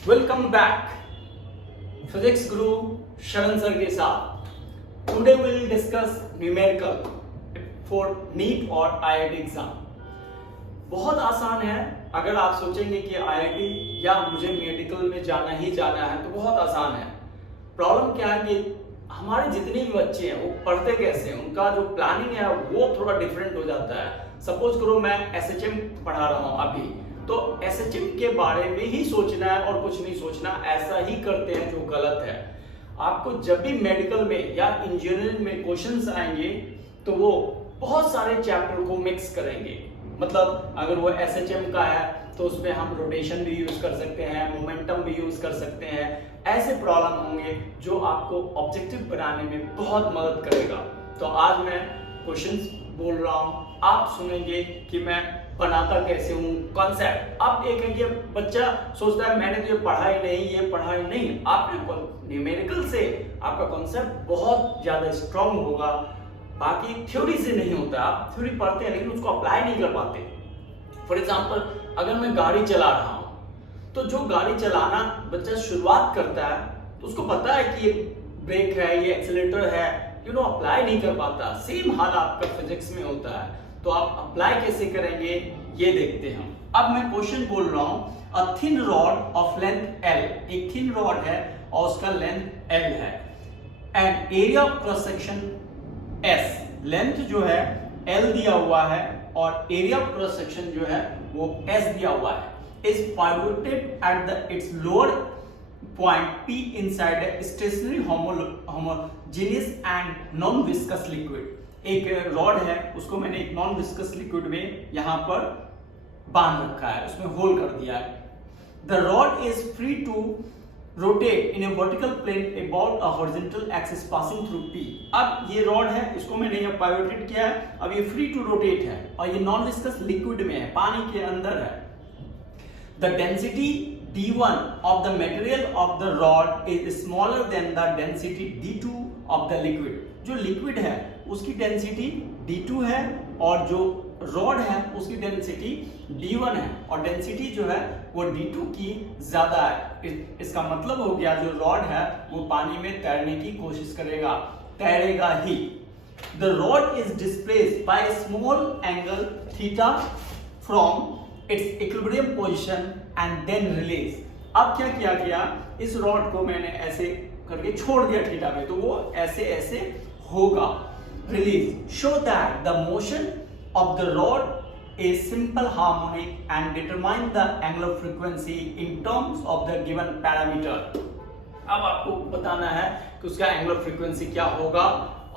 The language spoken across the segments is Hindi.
वेलकम बैक फिजिक्स गुरु शरण सर के साथ। Today will discuss numerical for NEET और आईआईटी एग्जाम। बहुत आसान है। अगर आप सोचेंगे कि आईआईटी या मुझे मेडिकल में जाना ही जाना है तो बहुत आसान है। प्रॉब्लम क्या है कि हमारे जितने भी बच्चे हैं वो पढ़ते कैसे हैं, उनका जो प्लानिंग है वो थोड़ा डिफरेंट हो जाता है। सपोज करो मैं एसएचएम पढ़ा रहा हूँ अभी, तो एसएचएम के बारे में ही सोचना है और कुछ नहीं सोचना, ऐसा ही करते हैं जो गलत है। आपको जब भी मेडिकल में या इंजीनियरिंग में क्वेश्चंस आएंगे तो वो बहुत सारे चैप्टर को मिक्स करेंगे। मतलब अगर वो एसएचएम का है तो उसमें हम रोटेशन भी यूज कर सकते हैं, मोमेंटम भी यूज कर सकते हैं। ऐसे प्रॉब्लम होंगे जो आपको ऑब्जेक्टिव बनाने में बहुत मदद करेगा। तो आज मैं क्वेश्चंस बोल रहा हूं, आप सुनेंगे कि मैं बनाता कैसे हूं कॉन्सेप्ट। अब एक है कि बच्चा सोचता है मैंने तो ये पढ़ा ही नहीं, ये पढ़ा ही नहीं। आपने न्यूमेरिकल से आपका कॉन्सेप्ट बहुत ज्यादा स्ट्रांग होगा। बाकी थ्योरी से नहीं होता। आप थ्योरी पढ़ते हैं लेकिन उसको अप्लाई नहीं कर पाते। फॉर एग्जाम्पल अगर मैं गाड़ी चला रहा हूं तो जो गाड़ी चलाना बच्चा शुरुआत करता है तो उसको पता है कि ये ब्रेक है, ये एक्सीलरेटर है, अप्लाई नहीं कर पाता। सेम हाल आपका फिजिक्स में होता है। तो आप अप्लाई कैसे करेंगे ये देखते हैं हम। अब मैं क्वेश्चन बोल रहा हूं, a thin rod of length L, एक थिन रॉड है और उसका लेंथ L है, and area of cross section S, length जो है L दिया हुआ है और एरिया ऑफ क्रॉस सेक्शन जो है वो S दिया हुआ है, is pivoted at the it's lower point P inside a stationary homogeneous and non-viscous liquid। एक रॉड है, उसको मैंने एक नॉन विस्कस लिक्विड में यहां पर बांध रखा है, उसमें होल कर दिया है। The rod is free to rotate in a vertical plane about a horizontal axis passing through P। अब ये रॉड है, इसको मैंने यहाँ पाइवोटेड किया है। अब ये फ्री टू रोटेट है और ये नॉन विस्कस लिक्विड में है, पानी के अंदर है। The density D1 of the material of the rod is smaller than the density D2 of the liquid। जो लिक्विड है उसकी डेंसिटी D2 है और जो रॉड है उसकी डेंसिटी D1 है, और डेंसिटी जो है वो D2 की ज्यादा है। इसका मतलब हो गया जो रॉड है वो पानी में तैरने की कोशिश करेगा, तैरेगा ही। The rod is displaced by a small angle theta from its equilibrium position and then release। अब क्या किया गया, इस रॉड को मैंने ऐसे करके छोड़ दिया थीटा में, तो वो ऐसे ऐसे होगा। Release show that the motion of the rod is simple harmonic and determine the angular frequency in terms of the given parameter. अब आपको बताना है कि उसका एंगुलर फ्रीक्वेंसी क्या होगा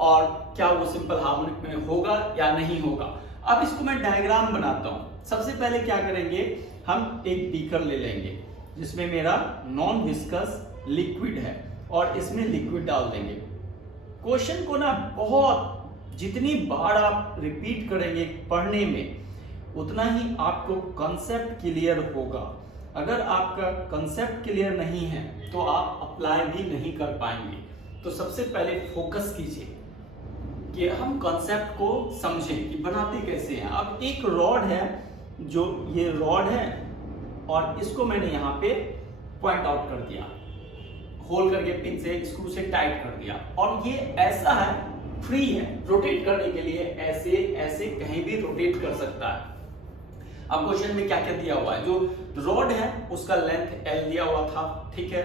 और क्या वो सिंपल हार्मोनिक में होगा या नहीं होगा। अब इसको मैं डायग्राम बनाता हूं। सबसे पहले क्या करेंगे, हम एक बीकर ले लेंगे जिसमें मेरा नॉन विस्कस लिक्विड है और इसमें लिक्विड डाल देंगे। क्वेश्चन को ना बहुत जितनी बार आप रिपीट करेंगे पढ़ने में उतना ही आपको कॉन्सेप्ट क्लियर होगा। अगर आपका कॉन्सेप्ट क्लियर नहीं है तो आप अप्लाई भी नहीं कर पाएंगे। तो सबसे पहले फोकस कीजिए कि हम कॉन्सेप्ट को समझें कि बनाते कैसे हैं। अब एक रॉड है, जो ये रॉड है और इसको मैंने यहाँ पे पॉइंट आउट कर दिया, होल करके पिन से स्क्रू से टाइट कर दिया, और ये ऐसा है, फ्री है रोटेट करने के लिए, ऐसे ऐसे कहीं भी रोटेट कर सकता है। अब क्वेश्चन में क्या क्या दिया हुआ है, जो रॉड है उसका लेंथ L दिया हुआ था, ठीक है।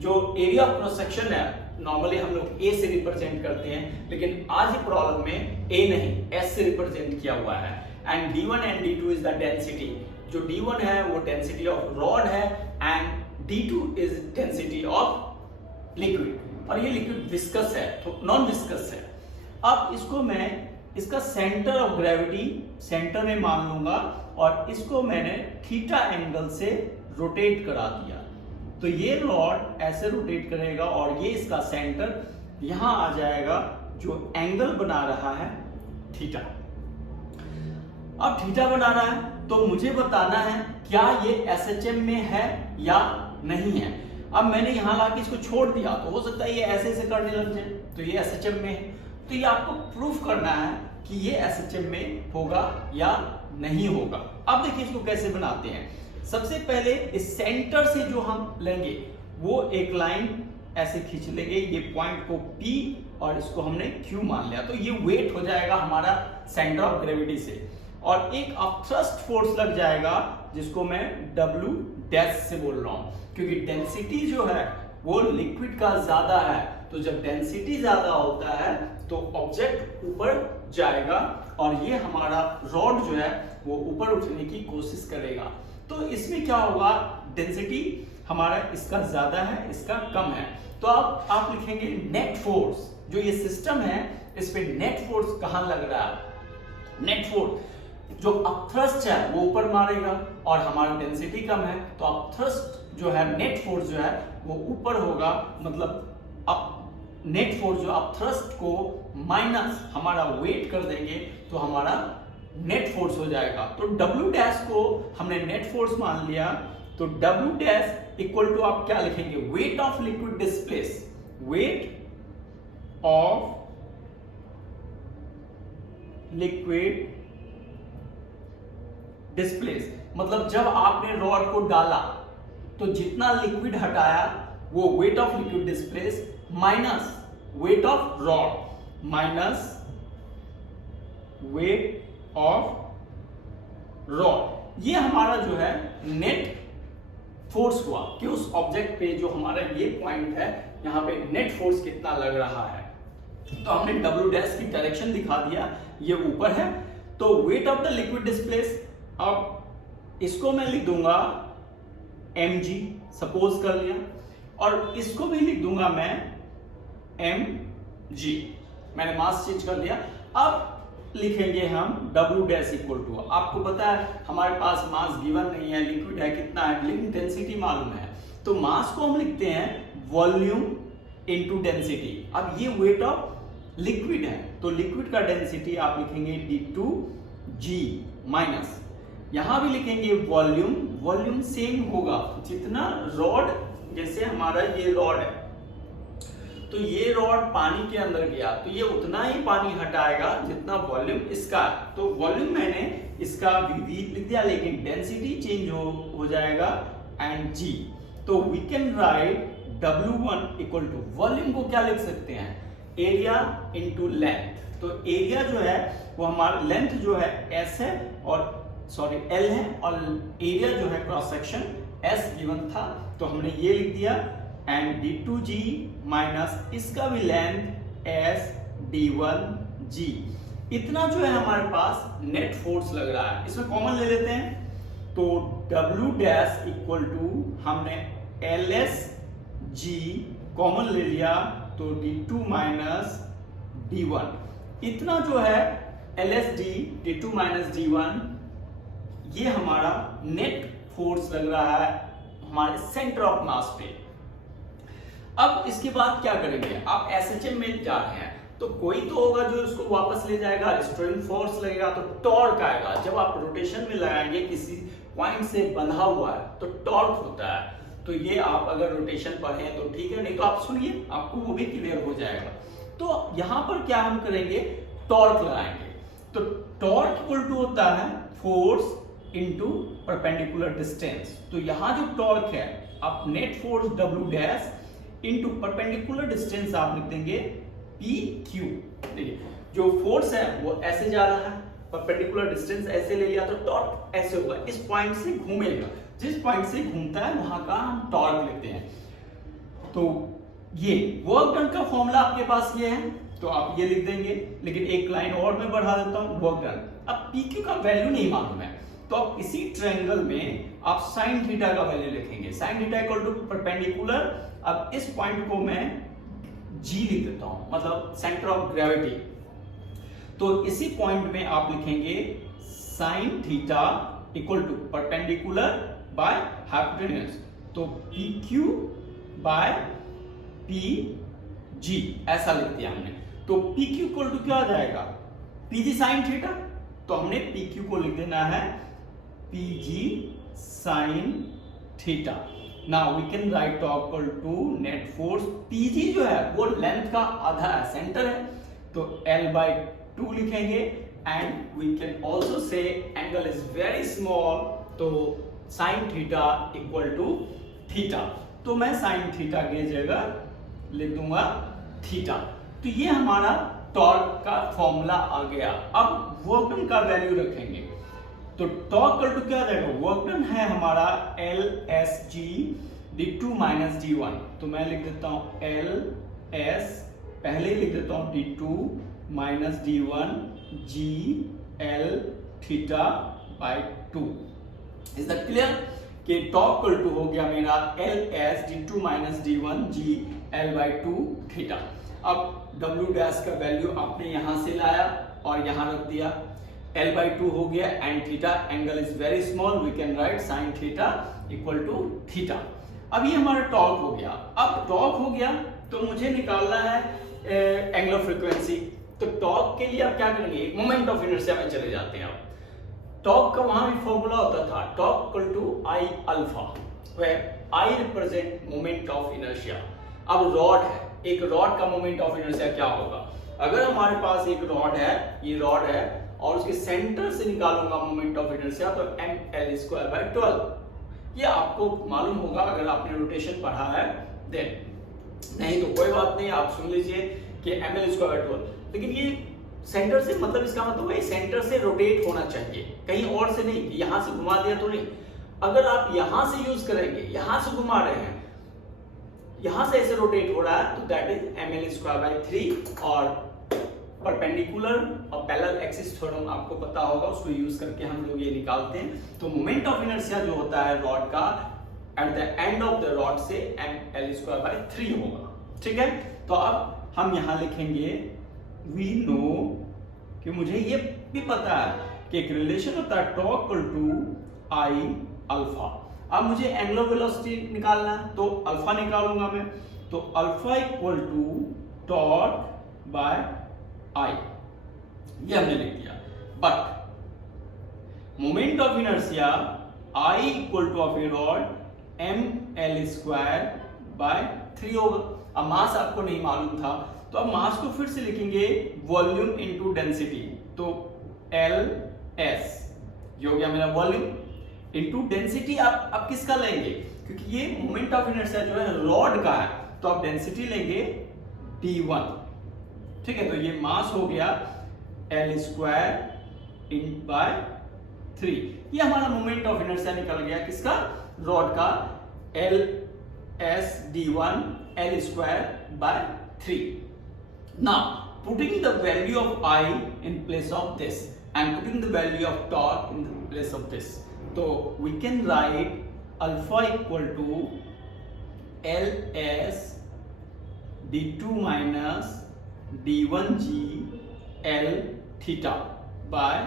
जो एरिया ऑफ क्रॉस सेक्शन है नॉर्मली हम लोग A से रिप्रेजेंट करते हैं, लेकिन आज की प्रॉब्लम में A नहीं S से रिप्रेजेंट किया हुआ है। And D1 and D2 is the density. जो D1 है वो डेंसिटी ऑफ रॉड है and D2 is density of liquid, और ये लिक्विड विस्कस है तो नॉन विस्कस है। अब इसको मैं इसका सेंटर ऑफ ग्रेविटी सेंटर में मान लूंगा और इसको मैंने थीटा एंगल से रोटेट करा दिया, तो ये रॉड ऐसे रोटेट करेगा और ये इसका सेंटर यहां आ जाएगा, जो एंगल बना रहा है थीटा। अब थीटा बना रहा है तो मुझे बताना है क्या ये एसएचएम में है या नहीं है। अब मैंने यहां लाके इसको छोड़ दिया तो हो सकता है ये ऐसे ऐसे करने लग जाए, तो ये एसएचएम में है। तो ये आपको प्रूफ करना है कि ये एसएचएम में होगा या नहीं होगा। अब देखिए इसको कैसे बनाते हैं। सबसे पहले इस सेंटर से जो हम लेंगे वो एक लाइन ऐसे खींच लेंगे, ये पॉइंट को P और इसको हमने Q मान लिया, तो ये वेट हो जाएगा हमारा सेंटर ऑफ ग्रेविटी से, और एक अपथ्रस्ट फोर्स लग जाएगा जिसको मैं W डैश से बोल रहा हूं, क्योंकि डेंसिटी जो है वो लिक्विड का ज्यादा है, तो जब डेंसिटी ज्यादा होता है तो ऑब्जेक्ट ऊपर जाएगा और ये हमारा रॉड जो है वो ऊपर उठने की कोशिश करेगा। तो इसमें क्या होगा, डेंसिटी हमारा इसका ज्यादा है, इसका कम है, तो आप लिखेंगे नेट फोर्स, जो ये सिस्टम है इस पे नेट फोर्स कहां लग रहा है, नेट फोर्स जो अपथ्रस्ट है वो ऊपर मारेगा और हमारा डेंसिटी कम है, तो अपथ्रस्ट जो है नेट फोर्स जो है वो ऊपर होगा, मतलब अब नेट फोर्स जो अपथ्रस्ट को माइनस हमारा वेट कर देंगे तो हमारा नेट फोर्स हो जाएगा। तो W डैश को हमने नेट फोर्स मान लिया, तो W डैश इक्वल टू आप क्या लिखेंगे, weight of liquid displace, weight of liquid displace, मतलब जब आपने रॉड को डाला तो जितना लिक्विड हटाया वो weight of liquid displace minus weight of rod minus weight of rod, ये हमारा जो है नेट फोर्स हुआ कि उस ऑब्जेक्ट पे जो हमारा ये पॉइंट है यहां पे नेट फोर्स कितना लग रहा है। तो हमने W डैश की डायरेक्शन दिखा दिया, ये ऊपर है, तो weight of the liquid displace, अब इसको मैं लिख दूंगा mg, सपोज कर लिया, और इसको भी लिख दूंगा मैं mg, मैंने मास चेंज कर दिया। अब लिखेंगे हम W डैश इक्वल टू, आपको पता है हमारे पास मास गिवन नहीं है, लिक्विड है कितना है, लेकिन डेंसिटी मालूम है, तो मास को हम लिखते हैं वॉल्यूम इनटू डेंसिटी। अब ये वेट ऑफ लिक्विड है, तो लिक्विड का डेंसिटी आप लिखेंगे d2g माइनस, यहां भी लिखेंगे वॉल्यूम, वॉल्यूम सेम होगा जितना रॉड, जैसे हमारा ये रॉड है तो ये रॉड पानी के अंदर गया तो ये उतना ही पानी हटाएगा जितना वॉल्यूम इसका, तो वॉल्यूम मैंने इसका भी लिख दिया, लेकिन डेंसिटी चेंज हो जाएगा एंड g, तो we can write W1 equal to, volume को क्या लिख सकते हैं, एरिया इनटू लेंथ, तो एरिया जो है वो हमारा लेंथ जो है S है और L है, और एरिया जो है क्रॉस सेक्शन S गिवन था तो हमने ये लिख दिया, एंड d2g माइनस इसका भी लेंथ S d1g, इतना जो है हमारे पास नेट फोर्स लग रहा है। इसमें कॉमन ले लेते हैं, तो W डैश इक्वल टू हमने LSG कॉमन ले लिया, तो d2 माइनस d1, इतना जो है LSD d2 माइनस d1, ये हमारा नेट फोर्स लग रहा है हमारे सेंटर ऑफ मास पे। अब इसके बाद क्या करेंगे, आप SHM में जा रहे हैं तो कोई तो होगा जो इसको वापस ले जाएगा, रिस्टोरिंग फोर्स लगेगा तो टॉर्क आएगा, जब आप रोटेशन में लगाएंगे किसी पॉइंट से बंधा हुआ है तो टॉर्क होता है, तो ये आप अगर रोटेशन पर हैं तो ठीक है, नहीं तो आप सुनिए आपको वो भी क्लियर हो जाएगा। तो यहां पर क्या हम करेंगे, टॉर्क लगाएंगे, तो टॉर्क इक्वल टू होता है फोर्स इनटू परपेंडिकुलर डिस्टेंस, तो यहां जो टॉर्क है आप net force W dash into perpendicular distance आप लिख देंगे PQ, देखिए जो फोर्स है वो ऐसे जा रहा है, परपेंडिकुलर डिस्टेंस ऐसे ले लिया तो टॉर्क ऐसे होगा, इस पॉइंट से घूमेगा, जिस पॉइंट से घूमता है वहां का हम टॉर्क लिखते हैं। तो ये वर्क डन का फॉर्मूला आपके पास ये है, तो आप ये लिख देंगे, लेकिन एक लाइन और मैं बढ़ा देता हूं, वर्क डन। अब PQ का वैल्यू नहीं मालूम है तो आप इसी ट्रायंगल में आप साइन थीटा का वैल्यू लिखेंगे, sine theta equal to perpendicular, अब इस पॉइंट को मैं G लिख देता हूं, मतलब सेंटर ऑफ ग्रेविटी, तो इसी पॉइंट में आप लिखेंगे sine theta equal to perpendicular by hypotenuse, तो PQ बाय PG ऐसा लिख दिया हमने, तो PQ इक्वल टू क्या आ जाएगा, PG साइन थीटा, तो हमने PQ को लिख देना है PG sin theta. Now we can write equal to net force, PG जो है वो लेंथ का आधा है, सेंटर है, तो L/2 लिखेंगे, and we can also say angle is very small, तो sine theta equal to theta, तो मैं साइन थीटा की जगह लिख दूंगा थीटा। तो ये हमारा टॉर्क का फॉर्मूला आ गया। अब वर्क डन का वैल्यू रखेंगे, तो टॉर्क इक्वल टू क्या रहेगा, वर्क डन है हमारा L S G d2 minus d1, तो मैं लिख देता हूं एल एस, पहले लिख देता हूं d2 minus d1 G L theta by 2। Is that clear कि टॉर्क इक्वल टू हो गया मेरा L S d2 minus d1 G L by 2 theta. अब w डैश का वैल्यू आपने यहां से लाया और यहां रख दिया, L by 2 हो गया and theta angle is very small, we can write sine theta equal to theta. अब ये हमारा टॉर्क हो गया। अब टॉर्क हो गया तो मुझे निकालना है एंगुलर फ्रीक्वेंसी। तो टॉर्क के लिए आप क्या करेंगे, एक मोमेंट ऑफ इनर्शिया में चले जाते हैं। अब टॉर्क का वहां भी फॉर्मूला होता था torque equal to I alpha, where I represent moment of inertia. अब रॉड है, एक रॉड का मोमेंट ऑफ इनर्शिया क्या होगा, अगर हमारे पास एक रॉड है, ये रॉड है और उसके सेंटर से निकालूंगा मोमेंट ऑफ इनर्शिया, तो mL²/12। ये आपको मालूम होगा अगर आपने रोटेशन पढ़ा है देन, नहीं तो कोई बात नहीं, आप सुन लीजिए कि mL²/12। लेकिन ये सेंटर से मतलब इसका मतलब है सेंटर से रोटेट होना चाहिए, कहीं और से नहीं, यहां से घुमा दिया तो नहीं। अगर आप यहां से यूज करेंगे, यहां से घुमा रहे हैं, यहां से ऐसे रोटेट हो रहा है, तो दैट इज mL²/3। और परपेंडिकुलर और पैरेलल एक्सिस थ्योरम आपको पता होगा, उसको यूज करके हम लोग ये निकालते हैं। तो मोमेंट ऑफ इनर्शिया जो होता है रॉड का at the end of the rod से mL²/3 होगा, ठीक है। तो अब हम यहां लिखेंगे वी नो कि मुझे ये भी पता है कि एक रिलेशन होता है torque equal to I alpha. अब मुझे एंगुलर वेलोसिटी निकालना है, तो अल्फा निकालूंगा मैं, तो alpha equal to torque by I, ये हमने लिख दिया। But moment of inertia I equal to of a rod mL²/3 होगा। अब मास आपको नहीं मालूम था, तो अब मास को फिर से लिखेंगे वॉल्यूम इनटू डेंसिटी, तो एल एस ये हो गया मेरा वॉल्यूम इनटू डेंसिटी। आप किसका लेंगे, क्योंकि ये मोमेंट ऑफ इनर्शिया जो है रॉड का है, तो आप डेंसिटी लेंगे d1, ठीक है। तो ये मास हो गया L²/3, ये हमारा मोमेंट ऑफ इनर्शिया निकल गया किसका, रॉड का, LS_d1 L²/3। Now putting the value of I in place of this and putting the value of torque in the place of this, so we can write alpha equal to LS d2 minus d1g L theta by,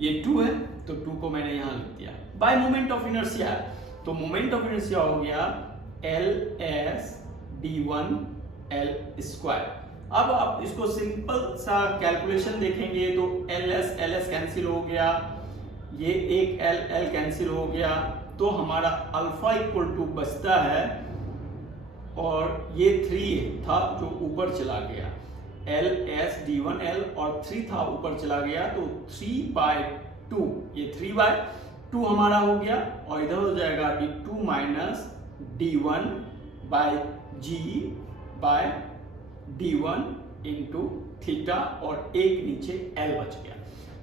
ये 2 है तो 2 को मैंने यहां लिख दिया, बाय मोमेंट ऑफ इनर्शिया, तो मोमेंट ऑफ इनर्शिया हो गया LS d1 L²। अब आप इसको सिंपल सा कैलकुलेशन देखेंगे तो LS कैंसिल हो गया, ये एक L कैंसिल हो गया, तो हमारा अल्फा इक्वल टू बचता है, और ये 3 था जो ऊपर चला गया, LS d1 L और 3 था ऊपर चला गया, तो 3/2, ये 3/2 हमारा हो गया, और इधर हो जाएगा d2 minus d1 by g by d1 into theta, और एक नीचे L बच गया।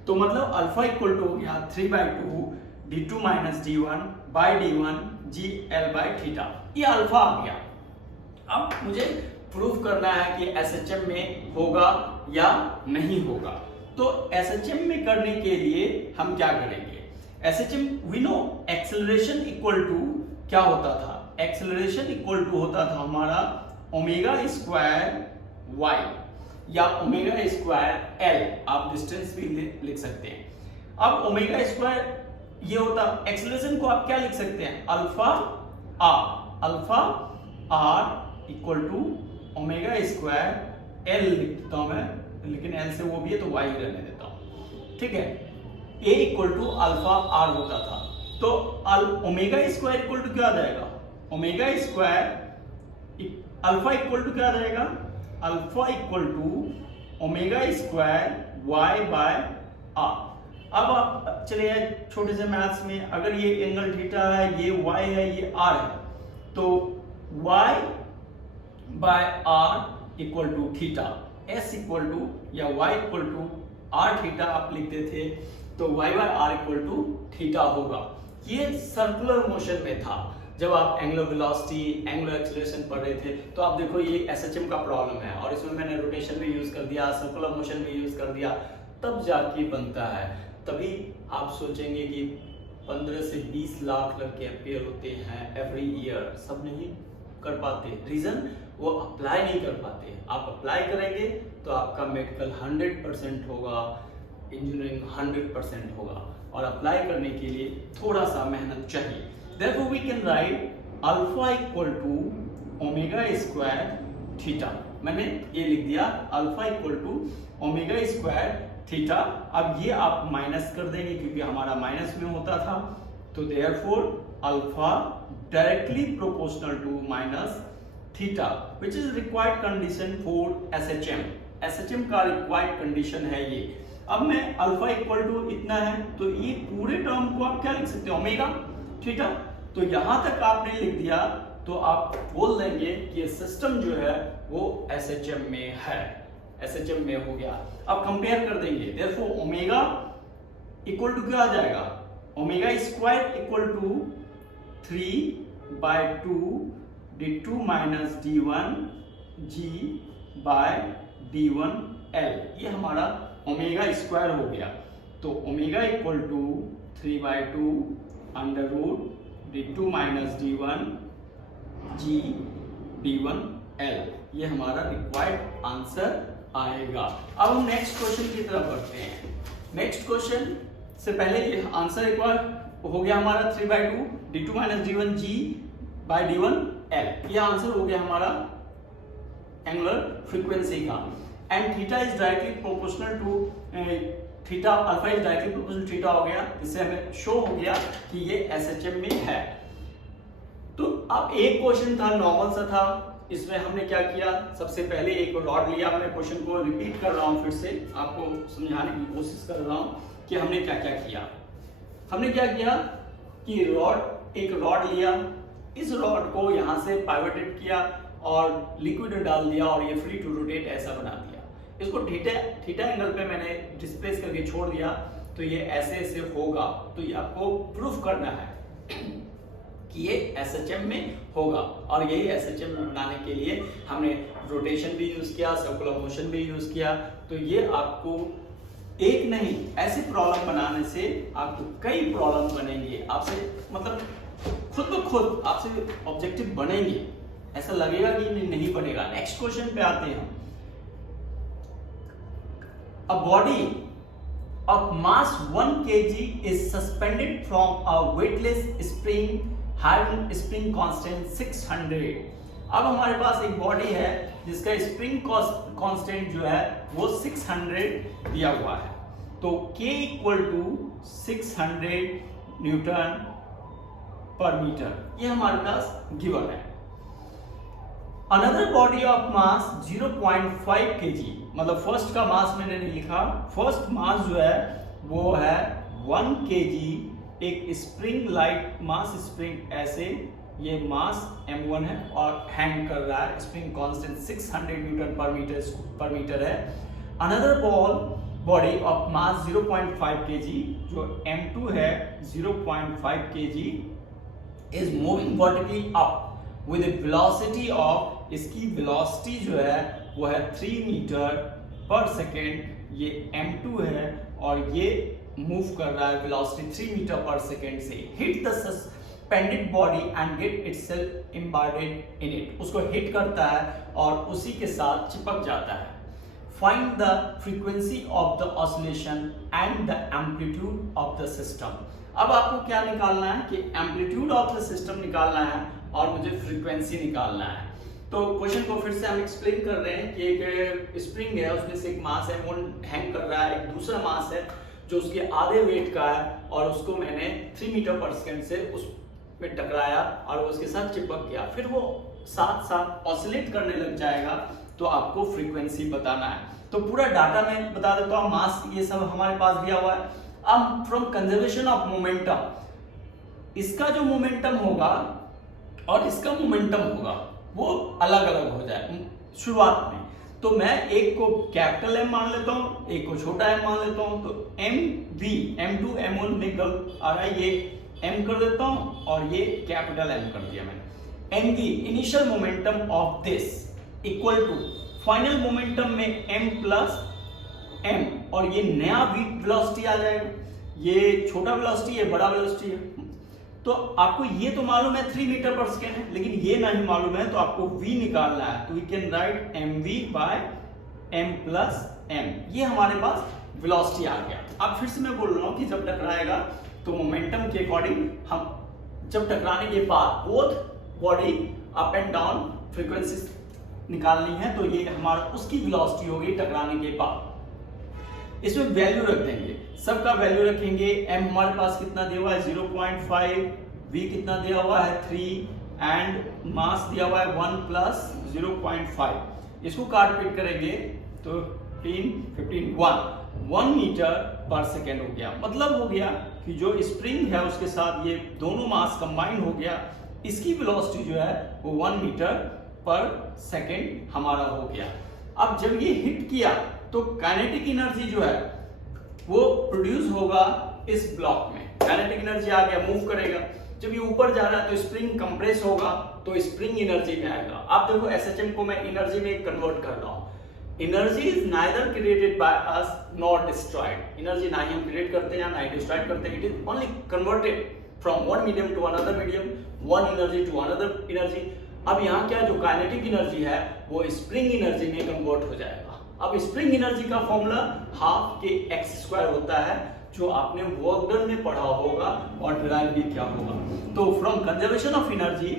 तो मतलब अल्फा इक्वल टू हो गया 3/2 d2 minus d1 by d1 g L by theta, ये अल्फा आ गया। अब मुझे प्रूफ करना है कि SHM में होगा या नहीं होगा। तो SHM में करने के लिए हम क्या करेंगे, SHM we know acceleration equal to क्या होता था, एक्सेलरेशन इक्वल टू होता था हमारा ω² y या ω² L, आप डिस्टेंस भी लिख सकते हैं। अब ω² ये होता, एक्सेलरेशन को आप क्या लिख सकते हैं, alpha r equal to ω² L लिख देता हूं मैं, लेकिन L से वो भी है तो y ही रहने देता हूं, ठीक है। A equal to alpha r होता था, तो ω² इक्वल टू क्या आ जाएगा, अल्फा इक्वल टू क्या आ जाएगा, alpha equal to ω² y by r। अब आप चले आए छोटे से मैथ्स में, अगर ये एंगल थीटा है, ये y है, ये r है, तो y by r equal to theta, s equal to या y equal to r theta आप लिखते थे, तो y by r equal to theta होगा। ये सर्कुलर मोशन में था। जब आप एंगुलर वेलोसिटी, एंगुलर एक्सीलरेशन पढ़ रहे थे, तो आप देखो ये एसएचएम का प्रॉब्लम है और इसमें मैंने रोटेशन भी यूज कर दिया, सर्कुलर मोशन भी यूज कर दिया, तब जाके बनता है। तभी आप सोचेंगे कि 15 से 20 लाख लड़के अपेयर होते हैं एवरी ईयर, सब नहीं कर पाते। रीजन, वो अप्लाई नहीं कर पाते। आप अप्लाई करेंगे तो आपका मेडिकल 100% होगा, इंजीनियरिंग 100% होगा, और अप्लाई करने के लिए थोड़ा सा मेहनत चाहिए। Therefore we can write alpha equal to omega square theta. मैंने ये लिख दिया alpha equal to omega square theta. अब ये आप माइनस कर देंगे क्योंकि हमारा माइनस में होता था, तो therefore alpha directly proportional to minus theta, which is required condition for SHM. SHM का रिक्वायर्ड कंडीशन है ये। अब मैं अल्फा इक्वल टू इतना है, तो ये पूरे टर्म को आप क्या लिख सकते हो, ओमेगा थीटा। तो यहां तक आपने लिख दिया, तो आप बोल देंगे कि ये सिस्टम जो है वो एसएचएम में है, एसएचएम में हो गया। अब कंपेयर कर देंगे, देयरफॉर ओमेगा इक्वल टू क्या आ जाएगा, omega square equal to 3/2 d2 minus d1 g by d1 l। ये हमारा ओमेगा स्क्वायर हो गया। तो omega equal to 3/2 under root d2 minus d1 g d1 l, ये हमारा रिक्वायर्ड आंसर आएगा। अब हम नेक्स्ट क्वेश्चन की तरफ बढ़ते हैं। नेक्स्ट क्वेश्चन से पहले ये आंसर एक बार हो गया हमारा 3/2 d2 minus d1 g by d1 l, ये आंसर हो गया हमारा एंगुलर फ्रीक्वेंसी का। And theta is directly proportional to theta, alpha is directly proportional theta हो गया, इससे हमें शो हो गया कि ये एसएचएम में है। तो अब एक क्वेश्चन था, नॉर्मल सा था, इसमें हमने क्या किया, सबसे पहले एक रॉड लिया। मैं क्वेश्चन को रिपीट कर रहा हूं, फिर से आपको समझाने की कोशिश कर रहा हूं कि हमने क्या क्या किया। हमने क्या किया कि एक रॉड लिया, इस रॉड को यहां से पाइवोटेड किया और लिक्विड डाल दिया और ये फ्री टू रोटेट ऐसा बना दिया। इसको थीटा एंगल पे मैंने डिस्प्लेस करके छोड़ दिया, तो ये ऐसे ऐसे होगा। तो ये आपको प्रूफ करना है कि ये एसएचएम में होगा, और यही एसएचएम में बनाने के लिए हमने रोटेशन भी यूज किया, सर्कुलर मोशन भी यूज किया। तो ये आपको एक नहीं, ऐसी प्रॉब्लम बनाने से आपको कई प्रॉब्लम बनेंगे, आपसे मतलब खुद ब खुद आपसे ऑब्जेक्टिव बनेंगे, ऐसा लगेगा कि नहीं बनेगा। नेक्स्ट क्वेश्चन पे आते हैं। A body of mass 1 kg is suspended from a weightless spring having spring constant 600। अब हमारे पास एक बॉडी है जिसका स्प्रिंग कांस्टेंट जो है वो 600 दिया हुआ है। तो K इक्वल टू 600 न्यूटन पर मीटर, ये हमारे पास गिवन है। Another body of mass 0.5 kg, मतलब फर्स्ट का मास मैंने नहीं लिखा, फर्स्ट मास जो है वो है 1 kg। एक स्प्रिंग लाइट मास स्प्रिंग, ऐसे ये मास m1 है और हैंग कर रहा है, स्प्रिंग कांस्टेंट 600 न्यूटन पर मीटर है। Another body of mass 0.5 kg जो m2 है 0.5 kg is moving vertically up with a velocity of, इसकी वेलोसिटी जो है वो है 3 मीटर पर सेकेंड। ये m2 है और ये मूव कर रहा है वेलोसिटी 3 मीटर पर सेकेंड से। Hit the suspended body and get itself embedded in it, उसको हिट करता है और उसी के साथ चिपक जाता है। Find the frequency of the oscillation and the amplitude of the system. अब आपको क्या निकालना है कि एम्पलीट्यूड ऑफ द सिस्टम निकालना है और मुझे फ्रीक्वेंसी निकालना है। तो क्वेश्चन को फिर से हम एक्सप्लेन कर रहे हैं कि एक स्प्रिंग है, उसमें से एक मास है वो हैंग कर रहा है, एक दूसरा मास है जो उसके आधे वेट का है और उसको मैंने 3 मीटर पर सेकेंड से उसमें टकराया और उसके साथ चिपक गया, फिर वो साथ साथ ऑसिलेट करने लग जाएगा। तो आपको फ्रीक्वेंसी बताना है। तो पूरा डाटा मैं बता देता हूँ, मास ये सब हमारे पास दिया हुआ है। अब फ्रॉम कंजर्वेशन ऑफ मोमेंटम, इसका जो मोमेंटम होगा और इसका मोमेंटम होगा वो अलग अलग हो जाए शुरुआत में। तो मैं एक को कैपिटल एम मान लेता हूं, एक को छोटा एम मान लेता हूं। तो एम वी, M2 M1 निकल आ रहा है, ये एम कर देता हूं और ये कैपिटल एम कर दिया मैंने। M V initial momentum of this equal to final momentum में m प्लस m, और ये नया v वेलोसिटी आ जाएगा। ये छोटा वेलोसिटी है, बड़ा वेलोसिटी है। तो आपको ये तो मालूम है 3 मीटर पर सेकेंड है, लेकिन ये नहीं मालूम है तो आपको v निकालना है। तो we can write mv by m plus m, ये हमारे पास वेलोसिटी आ गया। अब फिर से मैं बोल रहा हूं कि जब टकराएगा तो मोमेंटम के अकॉर्डिंग हम जब टकराने के बाद both body up and down frequency निकालनी है, तो ये हमारा उसकी वेलोसिटी होगी टकराने के बाद। इसमें वैल्यू रख देंगे, सबका वैल्यू रखेंगे। m हमारे पास कितना दिया हुआ है 0.5, v कितना दिया हुआ है 3 एंड मास दिया हुआ है 1 प्लस 0.5। इसको काट पीट करेंगे तो 1 मीटर पर सेकेंड हो गया। मतलब हो गया कि जो स्प्रिंग है उसके साथ ये दोनों मास कंबाइन हो गया, इसकी वेलोसिटी जो है वो 1 मीटर पर सेकेंड हमारा हो गया। अब जब ये हिट किया तो काइनेटिक एनर्जी जो है वो प्रोड्यूस होगा इस ब्लॉक में। काइनेटिक एनर्जी आ गया, मूव करेगा। जब ये ऊपर जा रहा है तो स्प्रिंग कंप्रेस होगा तो स्प्रिंग एनर्जी में आएगा। आप देखो SHM को मैं एनर्जी में कन्वर्ट कर रहा हूं। Energy is neither created by us not destroyed. Energy ना ही हम क्रिएट करते हैं ना ही डिस्ट्रॉय करते हैं, it is only converted from one medium to another medium, one energy to another energy. अब यहाँ क्या जो काइनेटिक एनर्जी है वो स्प्रिंग एनर्जी में कन्वर्ट हो जाएगा। अब स्प्रिंग एनर्जी का फॉर्मूला हाफ के x² होता है, जो आपने वर्क डन में पढ़ा होगा और डिराइव भी किया होगा। तो from conservation of energy,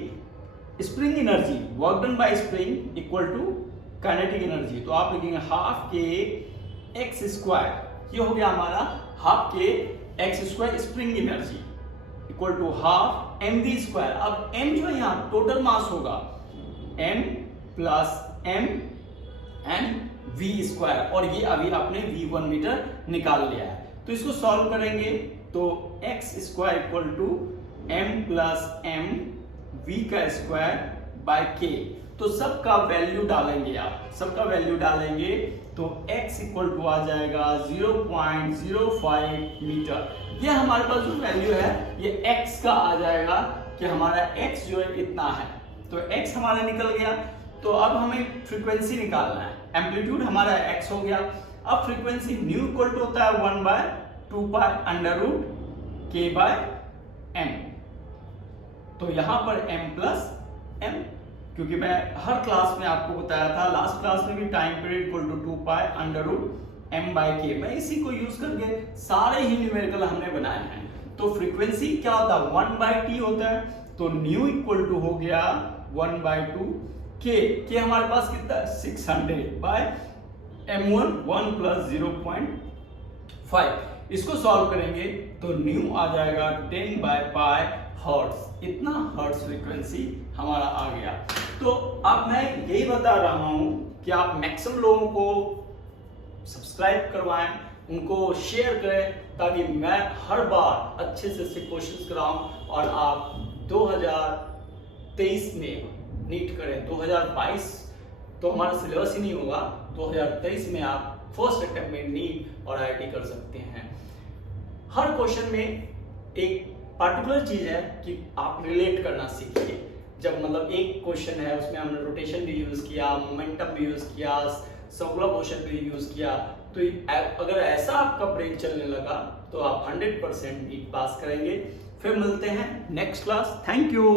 spring energy work done by spring equal to kinetic energy. तो आप लिखेंगे हाफ के x², ये हो गया हमारा half K x² spring energy equal to half mv²। अब m जो है यहाँ टोटल मास होगा m plus m and v², और ये अभी आपने v1 मीटर निकाल लिया है। तो इसको सॉल्व करेंगे तो x² equal to m plus m v का स्क्वायर बाय k। तो सबका वैल्यू डालेंगे, आप सबका वैल्यू डालेंगे तो x इक्वल टू आ जाएगा 0.05 मीटर। ये हमारे पास जो वैल्यू है ये x का आ जाएगा कि हमारा x जो है इतना है। तो x हमारा निकल गया। तो अब हमें फ्रीक्वेंसी निकालना है। एम्पलीट्यूड हमारा x हो गया। अब फ्रीक्वेंसी न्यू इक्वल टू होता है 1/2 pi under root k by m। तो यहां पर m प्लस m, क्योंकि मैं हर क्लास में आपको बताया था, लास्ट क्लास में भी time period equal to 2 pi under root m by k, मैं इसी को यूज करके सारे ही न्यूमेरिकल हमने बनाए हैं। तो फ्रीक्वेंसी क्या होता है 1/t होता है। तो न्यू इक्वल टू हो गया 1/2 k हमारे पास कितना 600 बाय m1 1 प्लस 0.5। इसको सॉल्व करेंगे तो न्यू आ जाएगा 10/पाई हर्ट्ज। इतना हर्ट्ज फ्रीक्वेंसी हमारा आ गया। तो अब मैं यही बता रहा हूं कि आप मैक्सिमम लोगों को सब्सक्राइब करवाएं, उनको शेयर करें, ताकि मैं हर बार अच्छे से कोशिश कराऊं और आप 2023 में नीट करें। 2022 तो हमारा सिलेबस ही नहीं होगा, 2023 में आप फर्स्ट अटेम्प्ट में नीट और IIT कर सकते हैं। हर क्वेश्चन में एक पार्टिकुलर चीज है कि आप रिलेट करना सीखिए। जब मतलब एक क्वेश्चन है उसमें हमने रोटेशन भी यूज किया, मोमेंटम भी यूज किया, सर्कुलर मोशन भी यूज किया, तो अगर ऐसा आपका ब्रेन चलने लगा तो आप 100% नीट पास करेंगे। फिर मिलते हैं नेक्स्ट क्लास। Thank you.